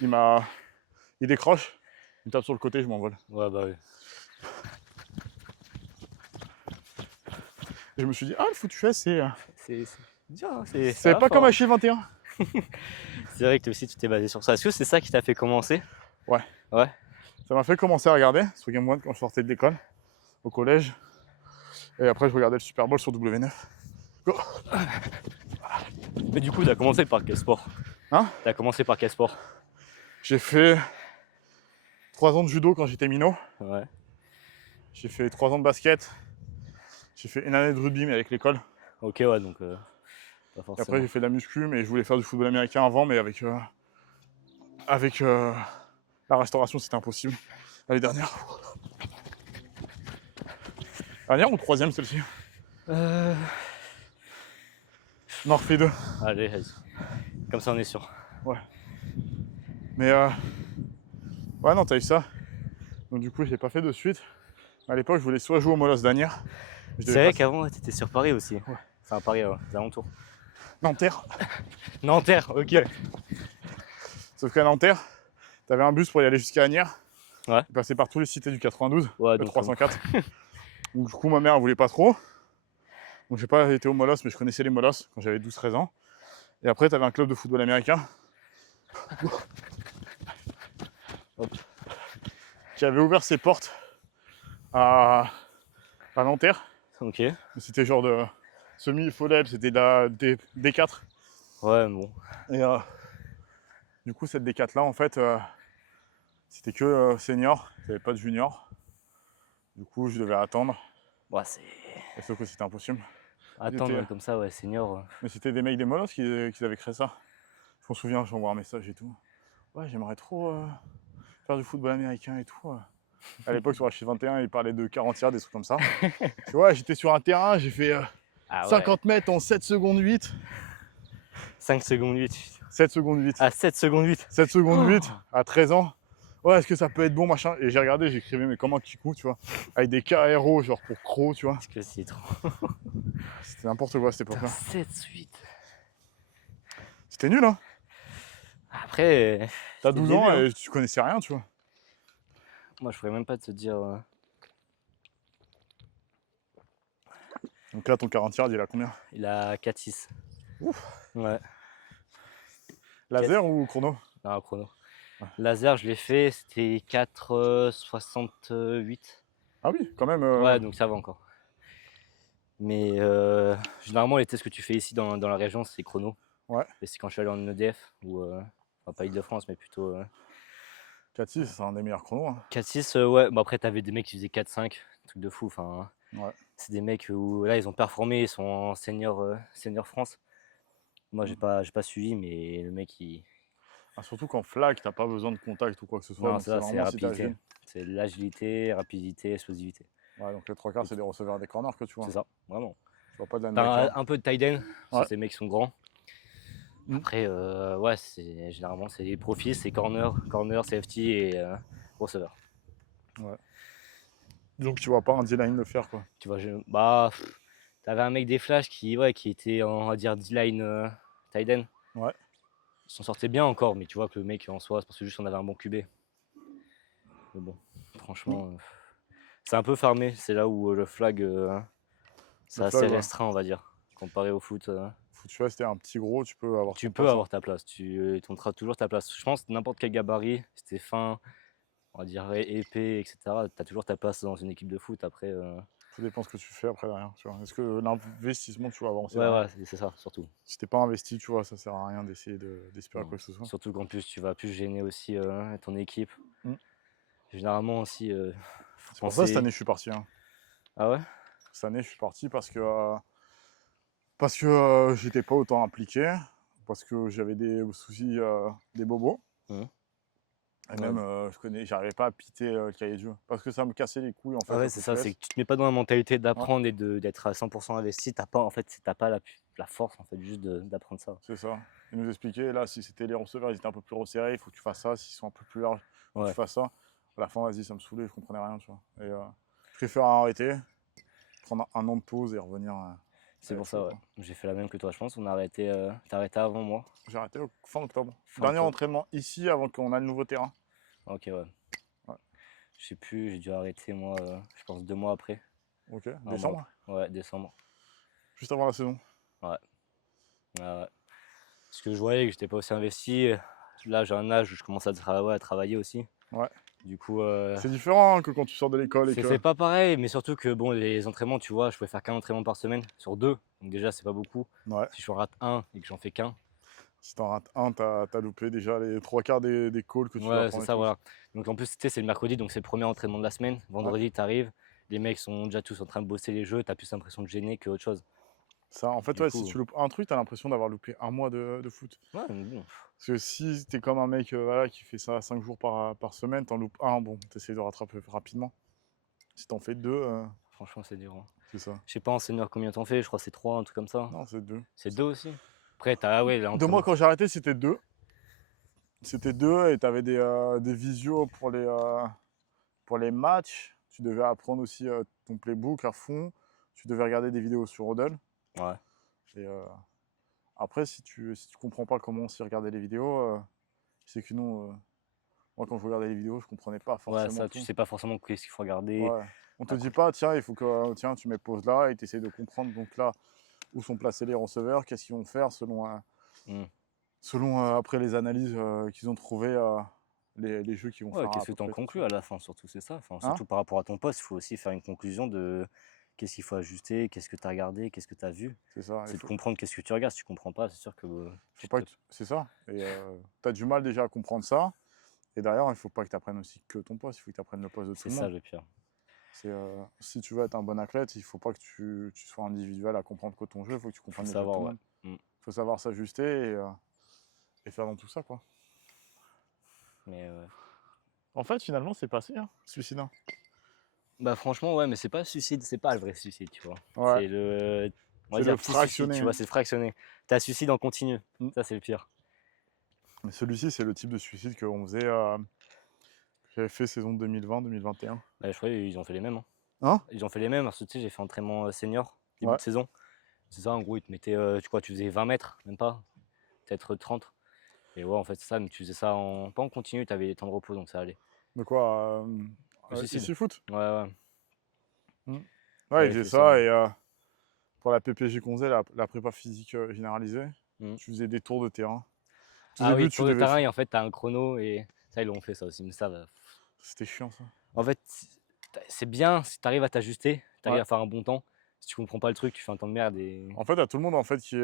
Il décroche, il me tape sur le côté, je m'envole. Ouais, bah oui. Et je me suis dit, ah le foot US c'est dur, hein, ça c'est va pas fort, comme hein. H21. C'est vrai que toi aussi tu t'es basé sur ça. Est-ce que c'est ça qui t'a fait commencer? Ouais. Ouais. Ça m'a fait commencer à regarder sur Game One quand je sortais de l'école, au collège. Et après je regardais le Super Bowl sur W9. Mais du coup, t'as commencé par quel sport? Hein? T'as commencé par quel sport? J'ai fait 3 ans de judo quand j'étais minot. Ouais. J'ai fait 3 ans de basket. J'ai fait une année de rugby mais avec l'école. Ok, ouais, donc pas Et forcément. après j'ai fait de la muscu mais je voulais faire du football américain avant mais avec la restauration c'était impossible. L'année dernière. Dernière ou troisième celle-ci? Non, refais 2. Allez, vas-y. Comme ça, on est sûr. Ouais. Mais ouais, non, t'as eu ça. Donc du coup, je l'ai pas fait de suite. À l'époque, je voulais soit jouer au Molosse d'Anières. C'est vrai qu'avant, ouais, t'étais sur Paris aussi. Ouais. Enfin, Paris, aux alentours. Nanterre. Nanterre, ok. Sauf qu'à Nanterre, t'avais un bus pour y aller jusqu'à Agnières. Ouais. Il passait par tous les cités du 92, Ouais, le donc 304. Donc du coup, ma mère, elle voulait pas trop. Donc j'ai pas été au Molosse, mais je connaissais les Molosses quand j'avais 12-13 ans. Et après, t'avais un club de football américain. Hop. Qui avait ouvert ses portes à Nanterre. Ok. Mais c'était genre de semi-FOLEB, c'était de la D4. Ouais, bon. Et du coup, cette D4 là, en fait, c'était que senior, il n'y avait pas de junior. Du coup, je devais attendre. Ouais, c'est. Et sauf que c'était impossible. Attendre comme ça, ouais, senior. Mais c'était des mecs des Molosses qui avaient créé ça. Je m'en souviens, j'envoie un message et tout. Ouais, j'aimerais trop faire du football américain et tout. À l'époque, sur H21, ils parlaient de 40 yards, des trucs comme ça. Tu vois, j'étais sur un terrain, j'ai fait 50 mètres en 7 secondes 8. 5 secondes 8. 7 secondes 8. Ah, 7 secondes 8. 7 secondes 8 à 13 ans. Ouais, est-ce que ça peut être bon, machin? Et j'ai regardé, j'écrivais, mais comment Kikou, tu vois, avec des KRO, genre pour Crow, tu vois. Est-ce que c'est trop? C'était n'importe quoi à cette époque-là. 7 8. C'était nul, hein. Après. T'as c'était 12 le ans début, et tu connaissais rien, tu vois. Moi, je pourrais même pas te dire. Donc là, ton 40 yards, il a combien? Il a 4-6. Ouf. Ouais. Laser ou chrono? Non, chrono. Ouais. Laser, je l'ai fait, c'était 4,68. Ah oui, quand même. Ouais, donc ça va encore. Mais généralement, les tests que tu fais ici dans la région, c'est chrono. Ouais. Et c'est quand je suis allé en EDF, ou enfin, pas Île-de-France, mais plutôt 4-6, c'est un des meilleurs chronos. Hein. 4-6, ouais. Bah, après, t'avais des mecs qui faisaient 4-5, truc de fou. Enfin, Ouais. c'est des mecs où là, ils ont performé, ils sont en senior France. Moi, j'ai pas suivi, mais le mec, il. Ah, surtout qu'en flag, t'as pas besoin de contact ou quoi que ce soit. Non, donc ça, c'est vraiment si t'as rapidité. jeune. C'est l'agilité, rapidité, explosivité. Ouais, donc les 3 quarts, c'est des receveurs des corners que tu vois. C'est ça, vraiment. Tu vois pas de la T'as un peu de tight end, parce Ouais. que ces mecs sont grands. Après, ouais, généralement, c'est les profils, c'est corner, safety et receveur. Ouais. Donc tu vois pas un D-line le faire, quoi. Tu vois, t'avais un mec des Flash qui était, on va dire, D-line tight end. Ouais. Il s'en sortait bien encore, mais tu vois que le mec en soi, c'est parce que juste on avait un bon QB. Mais bon, franchement, c'est un peu farmé. C'est là où le flag, c'est assez flag, ouais. restreint, on va dire, comparé au foot. Tu vois, si t'es un petit gros, tu peux avoir. Tu peux avoir ta place, tu tenteras toujours ta place. Je pense que n'importe quel gabarit, si t'es fin, on va dire épais, etc., t'as toujours ta place dans une équipe de foot. Après, Ça dépend ce que tu fais après derrière. Tu vois. Est-ce que l'investissement, tu vas avancer ouais, c'est ça, surtout. Si t'es pas investi, tu vois, ça sert à rien d'essayer d'espérer quoi que ce soit. Surtout qu'en plus, tu vas plus gêner aussi ton équipe. Mm. Généralement aussi. C'est pour ça cette année je suis parti. Hein. Ah ouais? Cette année, je suis parti parce que j'étais pas autant impliqué, parce que j'avais des soucis, des bobos. Mhm. Et Ouais. même, j'arrivais pas à piter le cahier de jeu. Parce que ça me cassait les couilles, en fait, Ah ouais, la c'est ça, c'est souplesse. que tu te mets pas dans la mentalité Ouais, d'apprendre et d'être à 100% investi. T'as pas, en fait, t'as pas la force, en fait, juste d'apprendre ça. c'est ça. Ils nous expliquaient, là, si c'était les receveurs, ils étaient un peu plus resserrés, il faut que tu fasses ça. S'ils sont un peu plus larges, il faut que tu Ouais, fasses ça. À la fin, vas-y, ça me saoulait, je comprenais rien, tu vois. Et je préfère arrêter, prendre un an de pause et revenir c'est avec pour chaud, ça, ouais. quoi. J'ai fait la même que toi, je pense. On a arrêté, t'as arrêté avant moi, J'ai arrêté fin octobre. fin Dernier octobre. entraînement ici avant qu'on ait le nouveau terrain. Ok, ouais. Ouais. Je sais plus, j'ai dû arrêter, moi, je pense 2 mois après. Ok, Un mois décembre, après. Ouais, décembre. juste avant la saison. Ouais. Ouais, ouais. Parce que je voyais que j'étais pas aussi investi. Là, j'ai un âge où je commence à travailler aussi. Ouais. Du coup, C'est différent hein, que quand tu sors de l'école et que. c'est pas pareil, mais surtout que bon, les entraînements, tu vois, je pouvais faire qu'un entraînement par semaine sur 2. Donc déjà, c'est pas beaucoup. Ouais. Si je rate un et que j'en fais qu'un. Si t'en rates un, t'as loupé déjà les trois quarts des calls que tu dois Ouais, c'est prendre et ça, tout. voilà. Donc en plus, tu sais, c'est le mercredi, donc c'est le premier entraînement de la semaine. Ouais. Vendredi, t'arrives, les mecs sont déjà tous en train de bosser les jeux, t'as plus l'impression de gêner qu'autre chose. Ça, en fait, Du ouais, si coup, tu loupes un truc, t'as l'impression d'avoir loupé un mois de foot. ouais, mais bon, Parce que si t'es comme un mec voilà, qui fait ça 5 jours par semaine, t'en loupes un, bon, t'essayes de rattraper rapidement. Si t'en fais deux, franchement, c'est dur, hein. c'est ça. Je sais pas en senior combien t'en fais, je crois que c'est 3, un truc comme ça. Non, c'est deux. C'est 2 aussi. Après, t'as, ah ouais, De moi, l'entraînement. quand j'ai arrêté, c'était deux. C'était deux et t'avais des visios pour les matchs. Tu devais apprendre aussi ton playbook à fond. Tu devais regarder des vidéos sur Rodel. Ouais. Et après, si tu comprends pas comment s'y regarder les vidéos, c'est que non. Moi, quand je regardais les vidéos, je comprenais pas Ouais, forcément ça, tu tout. sais pas forcément qu'est-ce qu'il faut regarder. Ouais. On te dit Après, pas, tiens, il faut que tiens, tu mets pause là et tu essaies de comprendre donc là où sont placés les receveurs, qu'est-ce qu'ils vont faire hmm. selon après les analyses qu'ils ont trouvées, les jeux qu'ils vont Ouais, faire à qu'est-ce que peu tu en près tout ça. conclus à la fin, surtout, c'est ça. Enfin, Hein? surtout par rapport à ton poste, il faut aussi faire une conclusion de qu'est-ce qu'il faut ajuster, qu'est-ce que tu as regardé, qu'est-ce que tu as vu. C'est ça. Il C'est de faut, comprendre qu'est-ce que tu regardes. Si tu comprends pas, c'est sûr que faut pas que c'est ça. Et tu as du mal déjà à comprendre ça. Et derrière, il faut pas que tu apprennes aussi que ton poste, il faut que tu apprennes le poste de tout c'est le ça monde. le pire. Si tu veux être un bon athlète, il faut pas que tu sois individuel à comprendre que ton jeu, il faut que tu Faut comprennes le jeu de savoir, tout le ouais. monde. Hmm. Il faut savoir s'ajuster et faire dans tout ça, quoi. Mais ouais. En fait, finalement, c'est passé, hein, suicidant. Bah franchement, ouais, mais c'est pas le suicide, c'est pas le vrai suicide, tu vois. Ouais, C'est le, on va c'est le dire petit suicide, tu fractionné. vois, c'est fractionné. T'as suicide en continu, Mm. ça c'est le pire. Mais celui-ci, c'est le type de suicide qu'on faisait, que j'avais fait saison 2020-2021. Bah, je crois qu'ils ont fait les mêmes, hein. Hein? Ils ont fait les mêmes, parce que tu sais, j'ai fait entraînement senior, début Ouais, de saison. C'est ça, en gros, ils te mettaient, tu crois, tu faisais 20 mètres, même pas, peut-être 30. Et ouais, en fait, c'est ça, mais tu faisais ça pas en continu, t'avais des temps de repos, donc ça allait. de quoi Le suicide. ici foot. Ouais, ouais, Mm. Ouais, il j'avais faisait fait ça, ça ouais. et pour la PPG qu'on faisait, la prépa physique généralisée, Mm. tu faisais des tours de terrain. Tout Ah oui, début, tu tour de devais terrain, faire. et en fait, t'as un chrono, et ça, ils l'ont fait ça aussi, mais ça va. C'était chiant ça. En fait, c'est bien si t'arrives à t'ajuster, t'arrives Ouais. à faire un bon temps. Si tu comprends pas le truc, tu fais un temps de merde et. En fait, t'as tout le monde en fait qui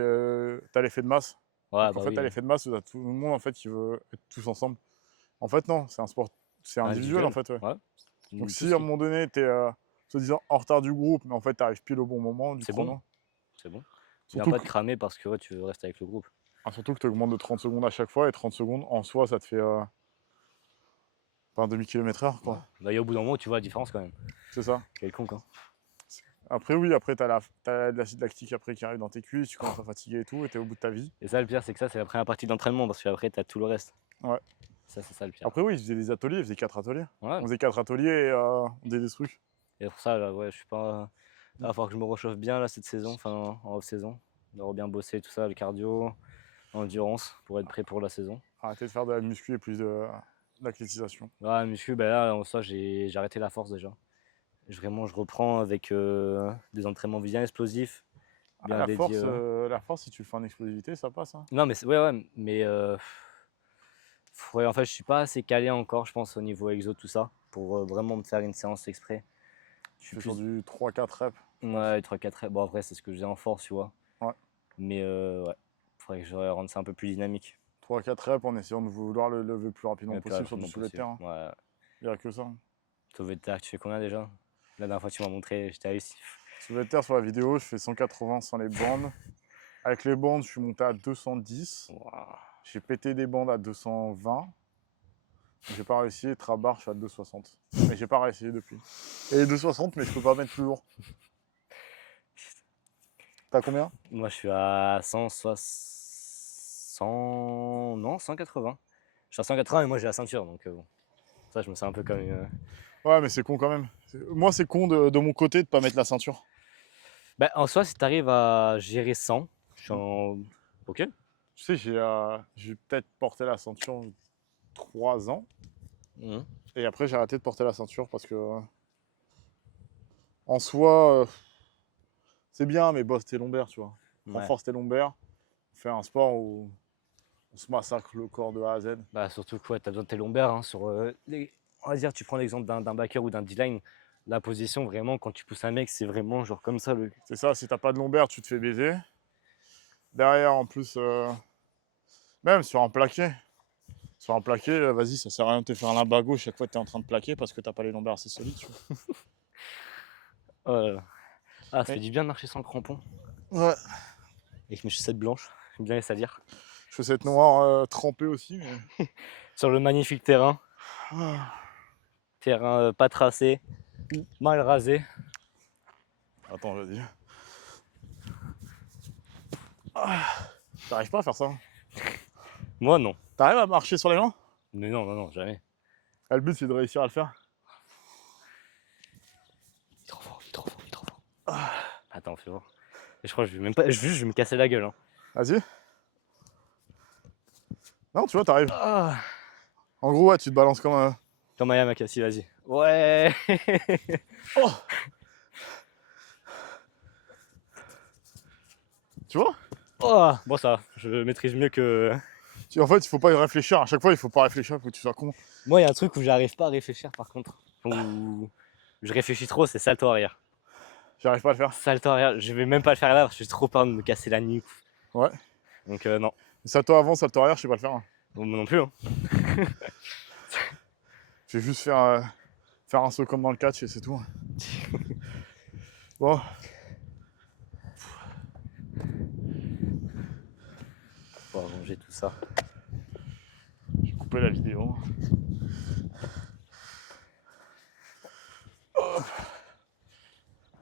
t'as l'effet de masse. Ouais, Donc en bah fait, t'as oui. l'effet de masse où t'as tout le monde en fait qui veut être tous ensemble. En fait, non, c'est un sport, c'est individuel en Individuel, fait, ouais. ouais. Donc Tout si ce à un qui. moment donné, t'es soi-disant en retard du groupe, mais en fait, t'arrives pile au bon moment du C'est bon, chrono. c'est bon. Tu viens Surtout pas que, te cramer parce que ouais, tu restes avec le groupe. surtout que tu augmentes de 30 secondes à chaque fois, et 30 secondes en soi, ça te fait pas un demi-kilomètre-heure, Ouais. quoi. Bah, et au bout d'un moment, tu vois la différence quand même. C'est ça. Quelconque, hein. Après, oui, après, t'as de l'acide lactique après qui arrive dans tes cuisses, tu commences à fatiguer et tout, et t'es au bout de ta vie. Et ça, le pire, c'est que ça, c'est la première partie de l'entraînement parce qu'après, t'as tout le reste. Ouais. Ça, c'est ça le pire. Après, oui, ils faisaient des ateliers, ils faisaient 4 ateliers. Ouais. On faisait 4 ateliers et on faisait des trucs. Et pour ça, là, ouais, je suis pas. Là, il va falloir que je me réchauffe bien là cette saison, enfin en off-saison. De bien bosser tout ça, le cardio, l'endurance pour être prêt pour la saison. Arrêter de faire de la muscu et plus de l'athlétisation. Ouais, muscu, ben là, en soi, j'ai arrêté la force déjà. Vraiment, je reprends avec des entraînements bien explosifs, Ah, bien dédiés. la force, si tu le fais en explosivité, ça passe. Hein. Non, mais ouais, ouais, mais ouais, en fait, je suis pas assez calé encore, je pense, au niveau exo, tout ça, pour vraiment me faire une séance exprès. Je Tu suis fais sur plus. du 3-4 reps, je pense. Ouais, 3-4 reps. Bon, après, c'est ce que je faisais en force, tu vois. Ouais. Mais ouais, faudrait que je rende ça un peu plus dynamique. 3-4 reps en essayant de vouloir le lever le plus rapidement Le plus possible sur du rapidement soulevé de possible. terre. Ouais. Il n'y a que ça. Sauver de terre, tu fais combien déjà? La dernière fois, tu m'as montré, j'étais halluciné. Soulevé de terre sur la vidéo, je fais 180 sans les bandes. Avec les bandes, je suis monté à 210. Ouah. J'ai pété des bandes à 220. J'ai pas réussi. Et trabar, je suis à 260. Mais j'ai pas réussi depuis. Et 260, mais je peux pas mettre plus lourd. T'as combien? Moi, je suis à 160. Non, 180. Je suis à 180 et moi, j'ai la ceinture. Donc, bon. Ça, je me sens un peu comme une. Ouais, mais c'est con quand même. Moi, c'est con de mon côté de pas mettre la ceinture. Bah, en soi, si tu arrives à gérer 100, je suis en. Ok. Tu sais, j'ai peut-être porté la ceinture 3 ans. Mhm. Et après, j'ai arrêté de porter la ceinture parce que, en soi, c'est bien, mais bosse tes lombaires, tu vois. Ouais. Renforce tes lombaires. Fais un sport où on se massacre le corps de A à Z. Bah, surtout que ouais, tu as besoin de tes lombaires. Hein, sur, on va dire, tu prends l'exemple d'un backer ou d'un D-line. La position, vraiment, quand tu pousses un mec, c'est vraiment genre comme ça. C'est ça, si t'as pas de lombaire, tu te fais baiser. Derrière, en plus, même sur un plaqué. Sur un plaqué, vas-y, ça sert à rien de te faire un limbago chaque fois que tu es en train de plaquer parce que t'as pas les lombaires assez solides. Tu vois. Oh là là. Ah, ça Et- fait du bien de marcher sans le crampon. Ouais. Avec mes chaussettes blanches. J'aime bien les salir. Chaussettes noires trempées aussi. Mais... Sur le magnifique terrain. Ah. Terrain pas tracé. Mal rasé. Attends, vas-y. Ah. T'arrives pas à faire ça? Moi, non. T'arrives à marcher sur les mains? Mais non, non, non, jamais. Ah, le but, c'est de réussir à le faire. Il est trop fort, il est trop fort, il est trop fort. Ah. Attends, fais voir. Et je crois que je vais même pas. Je vais me casser la gueule. Hein. Vas-y. Non, tu vois, t'arrives. Ah. En gros, ouais, tu te balances comme un... Comme Aya Makassi, vas-y. Ouais. Oh. Tu vois? Oh. Bon, ça, je maîtrise mieux que. En fait, il faut pas y réfléchir. À chaque fois, il faut pas réfléchir. Il faut que tu sois con. Moi, il y a un truc où j'arrive pas à réfléchir par contre. Où je réfléchis trop, c'est salto arrière. J'arrive pas à le faire. Salto arrière, je vais même pas le faire là parce que j'ai trop peur de me casser la nuque. Ouais. Donc, non. Salto avant, salto arrière, je sais pas le faire. Bon, moi non plus. Hein. Je vais juste faire un saut comme dans le catch et c'est tout. Bon. Faut arranger tout ça. J'ai coupé la vidéo.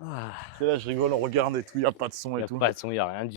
Ah. Et là, je rigole, on regarde et tout, il n'y a pas de son Y et a tout. pas de son, y a rien du